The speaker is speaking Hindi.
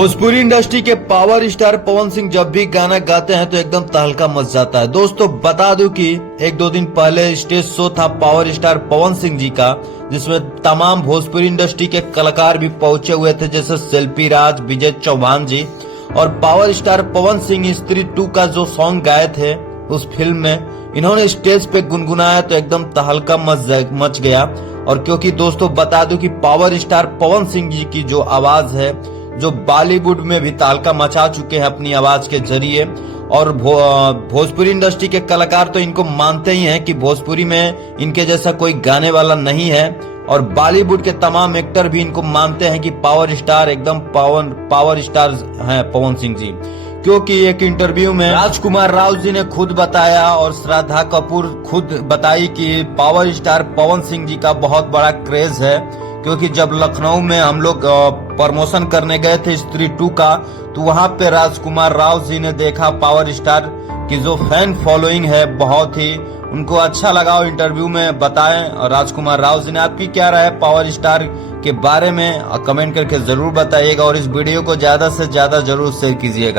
भोजपुरी इंडस्ट्री के पावर स्टार पवन सिंह जब भी गाना गाते हैं तो एकदम तहलका मच जाता है। दोस्तों बता दूं कि एक दो दिन पहले स्टेज शो था पावर स्टार पवन सिंह जी का, जिसमें तमाम भोजपुरी इंडस्ट्री के कलाकार भी पहुंचे हुए थे, जैसे सेल्फी राज, विजय चौहान जी। और पावर स्टार पवन सिंह स्त्री 2 का जो सॉन्ग गाए थे उस फिल्म में इन्होंने स्टेज पे गुनगुनाया तो एकदम तहलका मच गया। और क्योंकि दोस्तों बता दूं कि पावर स्टार पवन सिंह जी की जो आवाज है, जो बॉलीवुड में भी तहलका मचा चुके हैं अपनी आवाज के जरिए, और भोजपुरी इंडस्ट्री के कलाकार तो इनको मानते ही हैं कि भोजपुरी में इनके जैसा कोई गाने वाला नहीं है। और बॉलीवुड के तमाम एक्टर भी इनको मानते हैं कि पावर स्टार एकदम पावर स्टार हैं पवन सिंह जी। क्योंकि एक इंटरव्यू में राजकुमार राव जी ने खुद बताया और श्रद्धा कपूर खुद बताई कि पावर स्टार पवन सिंह जी का बहुत बड़ा क्रेज है। क्योंकि जब लखनऊ में हम लोग प्रमोशन करने गए थे स्त्री 2 का, तो वहां पे राजकुमार राव जी ने देखा पावर स्टार की जो फैन फॉलोइंग है, बहुत ही उनको अच्छा लगा। और इंटरव्यू में बताएं और राजकुमार राव जी ने आपकी क्या राय है पावर स्टार के बारे में कमेंट करके जरूर बताइएगा और इस वीडियो को ज्यादा से ज्यादा जरूर शेयर कीजिएगा।